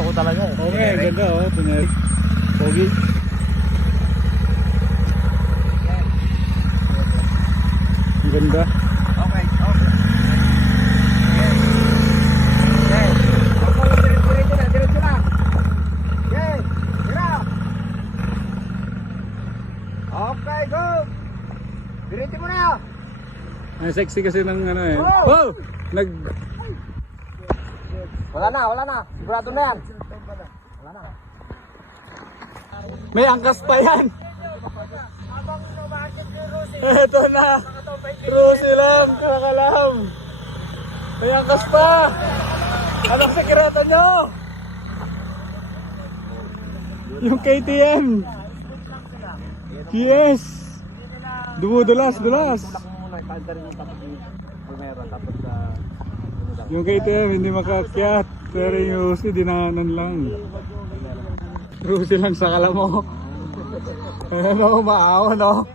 gusto ko talaga eh. Okay, ganda oh. Tunet. Pogi. Ang ganda. Okay, okay. Okay. Diretso na, diretso na. Okay, tira. Okay, go. Diretso mo na. Ang sexy kasi ng ano eh. Oh! Oh! Wala na. Sigurado na yan. Wala na. May angkas pa yan. Eto na. Rusi lang, kakalam. May angkas pa. Anong sekreto nyo? Yung KTM. Yes. Dumudulas. Yung KTM hindi makaakyat. Pero yung Rusi dinanan lang. Rusi lang sa kala mo. Ayan o, maawa no.